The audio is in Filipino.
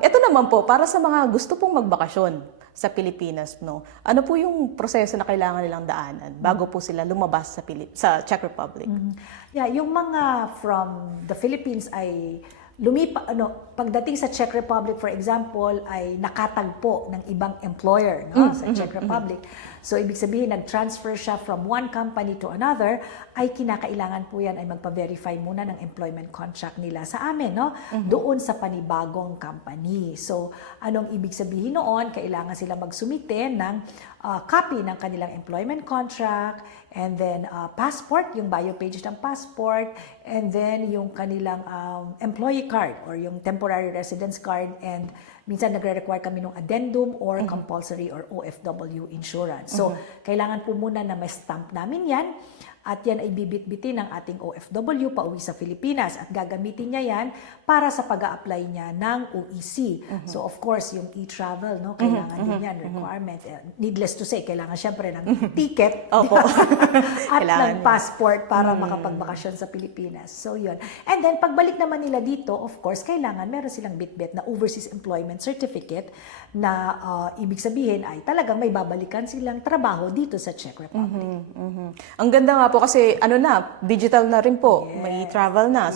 Ito naman po, para sa mga gusto pong magbakasyon sa Pilipinas, no? Ano po yung proseso na kailangan nilang daanan bago po sila lumabas sa Czech Republic? Yeah, yung mga from the Philippines ay pagdating sa Czech Republic, for example, ay nakatagpo ng ibang employer, no, sa Czech Republic. So, ibig sabihin, nag-transfer siya from one company to another, ay kinakailangan po yan ay magpa-verify muna ng employment contract nila sa amin, no? Doon sa panibagong company. So, anong ibig sabihin noon? Kailangan sila magsumite ng copy ng kanilang employment contract, and then passport, yung bio page ng passport, and then yung kanilang employee card or yung temporary residence card, and minsan nagre-require kami ng addendum or compulsory or OFW insurance. So, kailangan po muna na may stamp namin yan, at yan ay bibit-bitin ng ating OFW pauwi sa Pilipinas at gagamitin niya yan para sa pag-a-apply niya ng OEC. So of course, yung e-travel, no, kailangan din yan, requirement. Needless to say, kailangan syempre ng ticket Opo. at Kailangan ng passport para makapagbakasyon sa Pilipinas. So yun. And then pagbalik naman nila dito, of course, kailangan meron silang bitbit na overseas employment certificate na ibig sabihin ay talagang may babalikan silang trabaho dito sa Czech Republic. Ang ganda nga po kasi ano na, digital na rin po, may travel na.